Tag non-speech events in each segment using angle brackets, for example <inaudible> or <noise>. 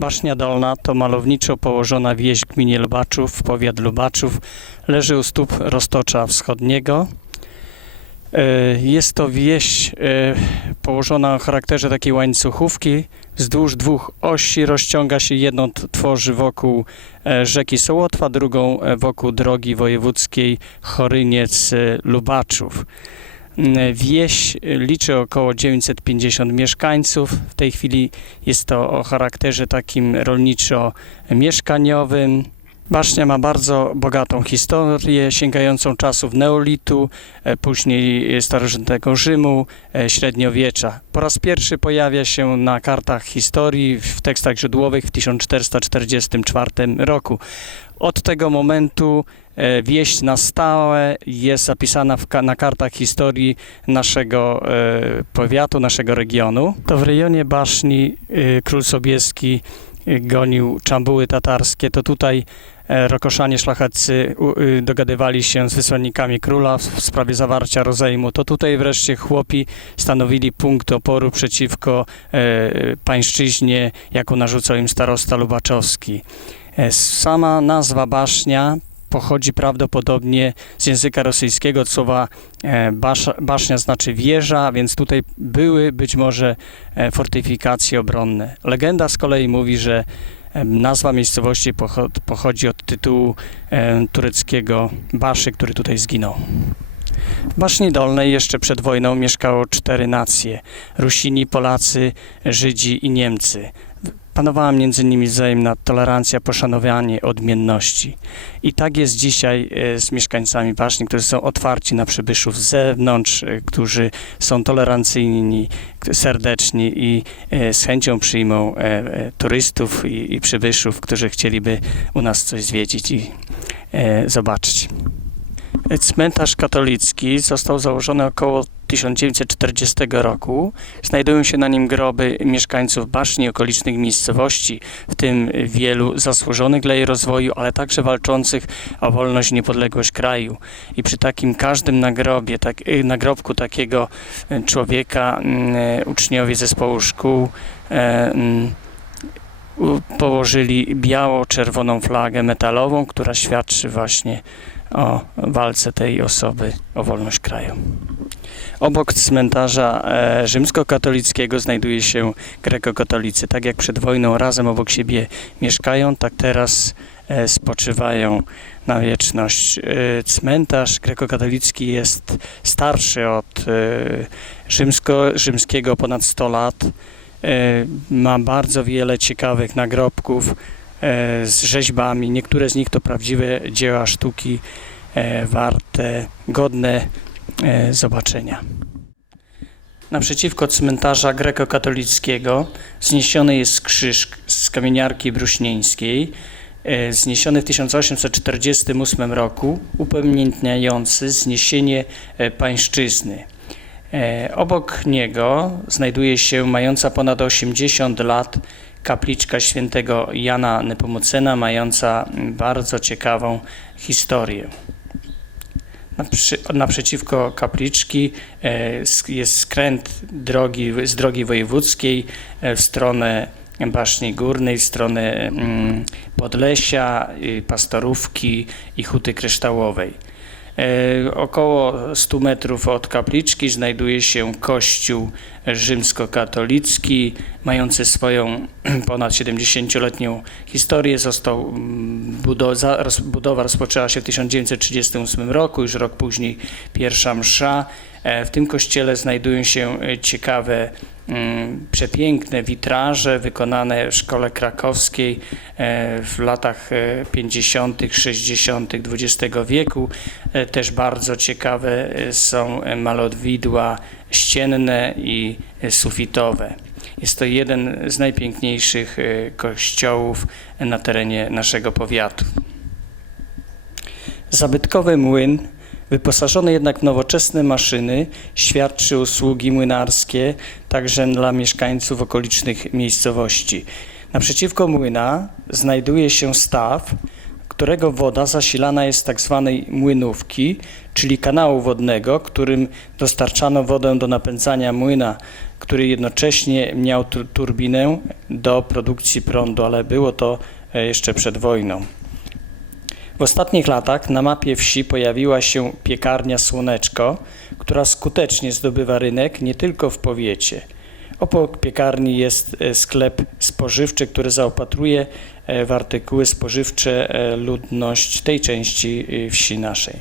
Basznia Dolna to malowniczo położona wieś w gminie Lubaczów, powiat Lubaczów. Leży u stóp Roztocza Wschodniego. E, Jest to wieś e, położona o charakterze takiej łańcuchówki. Wzdłuż dwóch osi rozciąga się jedną, tworzy wokół e, rzeki Sołotwa, drugą wokół drogi wojewódzkiej Choryniec-Lubaczów. Mm, Wieś e, liczy około 950 mieszkańców. W tej chwili jest to o charakterze takim rolniczo-mieszkaniowym. Basznia ma bardzo bogatą historię, sięgającą czasów neolitu, e, później starożytnego Rzymu, e, średniowiecza. Po raz pierwszy pojawia się na kartach historii, w tekstach źródłowych w 1444 roku. Od tego momentu e, wieś na stałe jest zapisana na kartach historii naszego e, powiatu, naszego regionu. To w rejonie Baszni e, król Sobieski gonił czambuły tatarskie, to tutaj Rokoszanie szlacheccy y, dogadywali się z wysłannikami króla w sprawie zawarcia rozejmu. To tutaj wreszcie chłopi stanowili punkt oporu przeciwko e, pańszczyźnie, jaką narzucał im starosta Lubaczowski. E, Sama nazwa Basznia pochodzi prawdopodobnie z języka rosyjskiego od słowa e, basz, basznia znaczy wieża, więc tutaj były być może e, fortyfikacje obronne. Legenda z kolei mówi, że e, nazwa miejscowości pocho- pochodzi od tytułu tureckiego Baszy, który tutaj zginął. W Baszni Dolnej jeszcze przed wojną mieszkało cztery nacje: Rusini, Polacy, Żydzi i Niemcy. Panowała między nimi wzajemna tolerancja, poszanowanie odmienności. I tak jest dzisiaj e, z mieszkańcami Baszni, którzy są otwarci na przybyszów z zewnątrz, e, którzy są tolerancyjni, serdeczni i e, z chęcią przyjmą turystów i, przybyszów, którzy chcieliby u nas coś zwiedzić i zobaczyć. Cmentarz katolicki został założony około 1940 roku. Znajdują się na nim groby mieszkańców Baszni okolicznych miejscowości, w tym wielu zasłużonych dla jej rozwoju, ale także walczących o wolność i niepodległość kraju. I przy takim każdym nagrobie, tak, y, nagrobku takiego y, człowieka y, uczniowie zespołu szkół położyli biało-czerwoną flagę metalową, która świadczy właśnie o walce tej osoby o wolność kraju. Obok cmentarza e, rzymskokatolickiego znajduje się grekokatolicy. Tak jak przed wojną razem obok siebie mieszkają, tak teraz e, spoczywają na wieczność. E, cmentarz grekokatolicki jest starszy od rzymsko, rzymskiego ponad 100 lat. Ma bardzo wiele ciekawych nagrobków z rzeźbami. Niektóre z nich to prawdziwe dzieła sztuki warte, godne zobaczenia. Naprzeciwko cmentarza grekokatolickiego zniesiony jest krzyż z kamieniarki bruśnieńskiej, e, zniesiony w 1848 roku, upamiętniający zniesienie e, pańszczyzny. E, Obok niego znajduje się mająca ponad 80 lat kapliczka świętego Jana Nepomucena, mająca bardzo ciekawą historię. Naprzy, naprzeciwko kapliczki e, jest skręt drogi, z drogi wojewódzkiej e, w stronę Baszni Górnej, w stronę mm, Podlesia, y, Pastorówki i Huty Kryształowej. E, Około 100 metrów od kapliczki znajduje się kościół rzymskokatolicki, mający swoją <clears throat> ponad 70-letnią historię. Został mm, budowa rozpoczęła się w 1938 roku, już rok później pierwsza msza. E, W tym kościele znajdują się e, ciekawe, mm, przepiękne witraże wykonane w szkole krakowskiej e, w latach e, 50., 60. XX wieku. Też bardzo ciekawe są malowidła ścienne i e, sufitowe. Jest to jeden z najpiękniejszych e, kościołów na terenie naszego powiatu. Zabytkowy młyn, wyposażony jednak w nowoczesne maszyny, świadczy usługi młynarskie także dla mieszkańców okolicznych miejscowości. Naprzeciwko młyna znajduje się staw, którego woda zasilana jest z tak zwanej młynówki, czyli kanału wodnego, którym dostarczano wodę do napędzania młyna, który jednocześnie miał tu- turbinę do produkcji prądu, ale było to e, jeszcze przed wojną. W ostatnich latach na mapie wsi pojawiła się piekarnia Słoneczko, która skutecznie zdobywa rynek nie tylko w powiecie. Obok piekarni jest e, sklep spożywczy, który zaopatruje e, w artykuły spożywcze e, ludność tej części e, wsi naszej.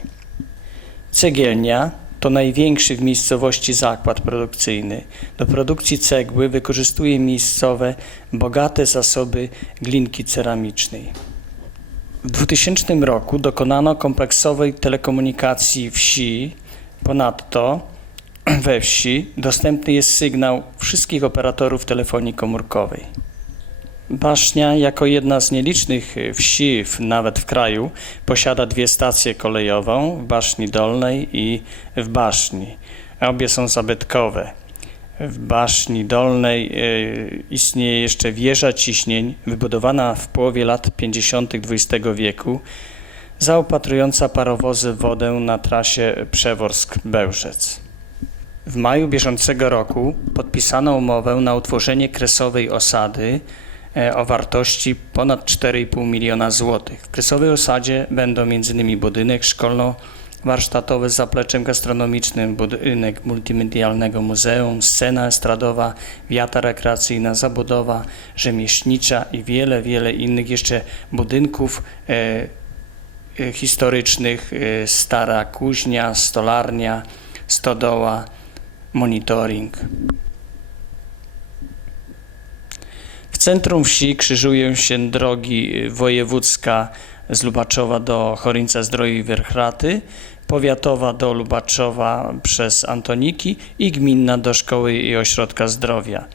Cegielnia to największy w miejscowości zakład produkcyjny. Do produkcji cegły wykorzystuje miejscowe bogate zasoby glinki ceramicznej. W 2000 roku dokonano kompleksowej telekomunikacji wsi. Ponadto <clears throat> we wsi dostępny jest sygnał wszystkich operatorów telefonii komórkowej. Basznia, jako jedna z nielicznych wsi, w, nawet w kraju, posiada dwie stacje kolejową w Baszni Dolnej i w Baszni. Obie są zabytkowe. W Baszni Dolnej e, istnieje jeszcze wieża ciśnień, wybudowana w połowie lat 50. XX wieku, zaopatrująca parowozy wodę na trasie Przeworsk-Bełżec. W maju bieżącego roku podpisano umowę na utworzenie kresowej osady o wartości ponad 4,5 miliona złotych. W kresowej osadzie będą m.in. budynek szkolno-warsztatowy z zapleczem gastronomicznym, budynek multimedialnego muzeum, scena estradowa, wiata rekreacyjna, zabudowa rzemieślnicza i wiele, wiele innych jeszcze budynków e, e, historycznych, e, stara kuźnia, stolarnia, stodoła, monitoring. W centrum wsi krzyżują się drogi wojewódzka z Lubaczowa do Choryńca Zdroju i Wierchraty, powiatowa do Lubaczowa przez Antoniki i gminna do Szkoły i Ośrodka Zdrowia.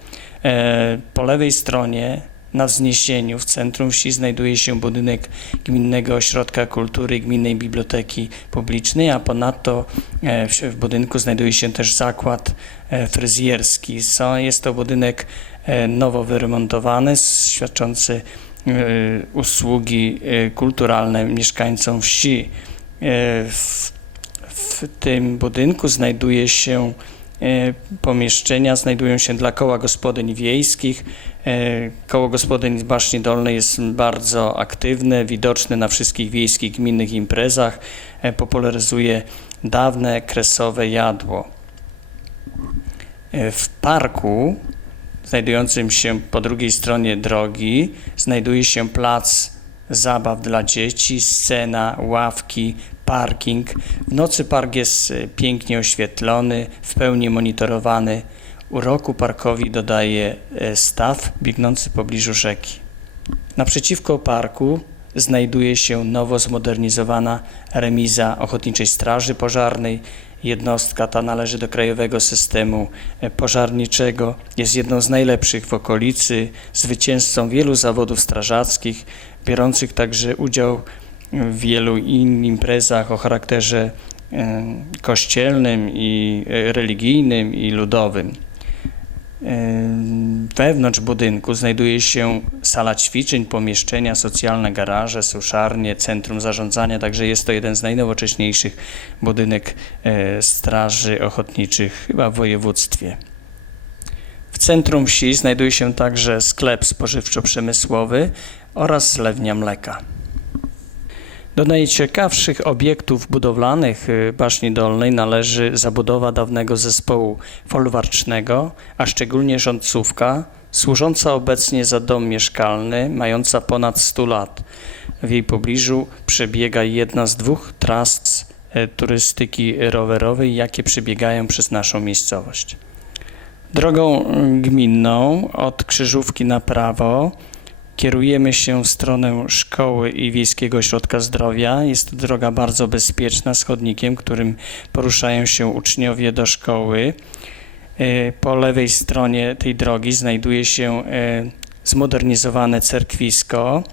E, Po lewej stronie na wzniesieniu w centrum wsi znajduje się budynek Gminnego Ośrodka Kultury Gminnej Biblioteki Publicznej, a ponadto e, w, budynku znajduje się też zakład e, fryzjerski. Jest to budynek nowo wyremontowany, świadczący e, usługi e, kulturalne mieszkańcom wsi. E, W, w tym budynku znajduje się e, pomieszczenia, znajdują się dla koła gospodyń wiejskich. E, Koło gospodyń Baszni Dolnej jest bardzo aktywne, widoczne na wszystkich wiejskich gminnych imprezach. E, Popularyzuje dawne kresowe jadło. E, W parku, znajdującym się po drugiej stronie drogi, znajduje się plac zabaw dla dzieci, scena, ławki, parking. W nocy park jest e, pięknie oświetlony, w pełni monitorowany. Uroku parkowi dodaje e, staw biegnący w pobliżu rzeki. Naprzeciwko parku znajduje się nowo zmodernizowana remiza Ochotniczej Straży Pożarnej. Jednostka ta należy do Krajowego Systemu Pożarniczego. Jest jedną z najlepszych w okolicy, zwycięzcą wielu zawodów strażackich, biorących także udział w wielu innych imprezach o charakterze e, kościelnym i e, religijnym i ludowym. Wewnątrz budynku znajduje się sala ćwiczeń, pomieszczenia socjalne, garaże, suszarnie, centrum zarządzania, także jest to jeden z najnowocześniejszych budynek e, straży ochotniczych chyba w województwie. W centrum wsi znajduje się także sklep spożywczo-przemysłowy oraz zlewnia mleka. Do najciekawszych obiektów budowlanych y, Baszni Dolnej należy zabudowa dawnego zespołu folwarcznego, a szczególnie rządcówka, służąca obecnie za dom mieszkalny, mająca ponad 100 lat. W jej pobliżu przebiega jedna z dwóch tras y, turystyki rowerowej, jakie przebiegają przez naszą miejscowość. Drogą gminną od Krzyżówki na prawo Kierujemy się w stronę szkoły i wiejskiego ośrodka zdrowia. Jest to droga bardzo bezpieczna z chodnikiem, którym poruszają się uczniowie do szkoły. E, Po lewej stronie tej drogi znajduje się e, zmodernizowane cerkwisko.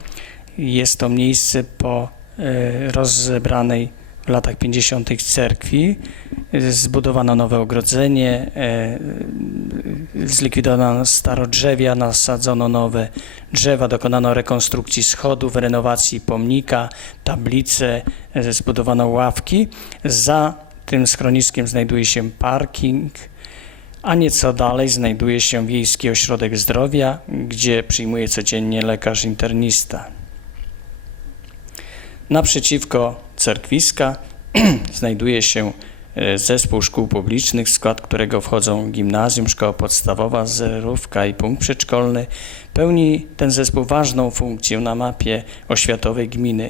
Jest to miejsce po e, rozebranej w latach 50. cerkwi. Zbudowano nowe ogrodzenie, zlikwidowano starodrzewia, nasadzono nowe drzewa, dokonano rekonstrukcji schodów, renowacji pomnika, tablice, e, zbudowano ławki. Za tym schroniskiem znajduje się parking, a nieco dalej znajduje się Wiejski Ośrodek Zdrowia, gdzie przyjmuje codziennie lekarz internista. Naprzeciwko cerkwiska <clears throat> znajduje się zespół szkół publicznych, w skład którego wchodzą gimnazjum, szkoła podstawowa, zerówka i punkt przedszkolny. Pełni ten zespół ważną funkcję na mapie oświatowej gminy.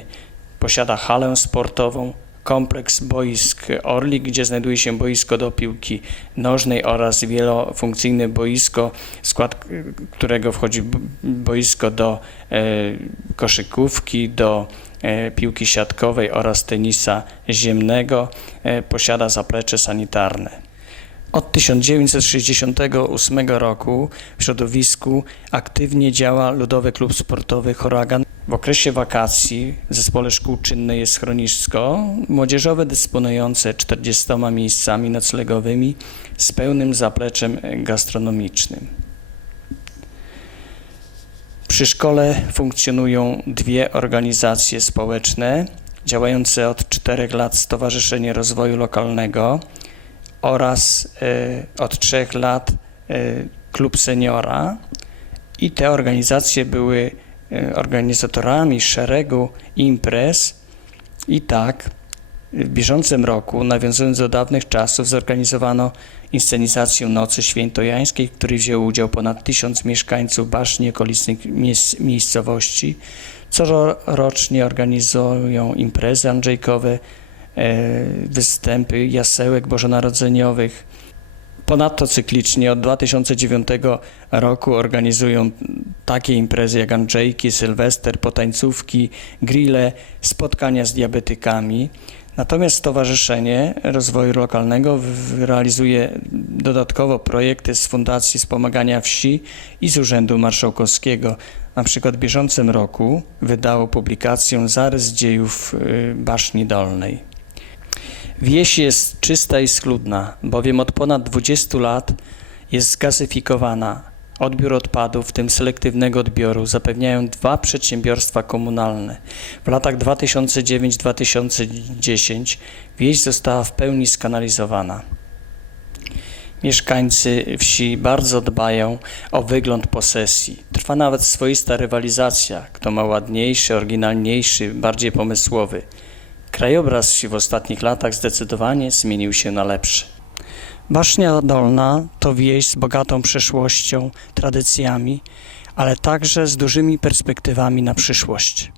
Posiada halę sportową, kompleks boisk Orlik, gdzie znajduje się boisko do piłki nożnej oraz wielofunkcyjne boisko, w skład którego wchodzi boisko do e, koszykówki, do e, piłki siatkowej oraz tenisa ziemnego. E, posiada zaplecze sanitarne. Od 1968 roku w środowisku aktywnie działa Ludowy Klub Sportowy Choragan. W okresie wakacji w Zespole Szkół Czynnej jest schronisko młodzieżowe dysponujące 40 miejscami noclegowymi z pełnym zapleczem gastronomicznym. Przy szkole funkcjonują dwie organizacje społeczne działające od czterech lat Stowarzyszenie Rozwoju Lokalnego oraz e, od trzech lat e, Klub Seniora. I te organizacje były e, organizatorami szeregu imprez. I tak w bieżącym roku, nawiązując do dawnych czasów, zorganizowano inscenizację Nocy Świętojańskiej, w której wzięło udział ponad tysiąc mieszkańców Baszni okolicznych miejscowości. Corocznie organizują imprezy andrzejkowe, e, występy jasełek bożonarodzeniowych. Ponadto cyklicznie od 2009 roku organizują takie imprezy jak Andrzejki, Sylwester, potańcówki, grille, spotkania z diabetykami. Natomiast Stowarzyszenie Rozwoju Lokalnego realizuje dodatkowo projekty z Fundacji Wspomagania Wsi i z Urzędu Marszałkowskiego. Na przykład w bieżącym roku wydało publikację Zarys dziejów y, Baszni Dolnej. Wieś jest czysta i schludna, bowiem od ponad 20 lat jest zgazyfikowana. Odbiór odpadów, w tym selektywnego odbioru, zapewniają dwa przedsiębiorstwa komunalne. W latach 2009-2010 wieś została w pełni skanalizowana. Mieszkańcy wsi bardzo dbają o wygląd posesji. Trwa nawet swoista rywalizacja, kto ma ładniejszy, oryginalniejszy, bardziej pomysłowy. Krajobraz wsi w ostatnich latach zdecydowanie zmienił się na lepszy. Basznia Dolna to wieś z bogatą przeszłością, tradycjami, ale także z dużymi perspektywami na przyszłość.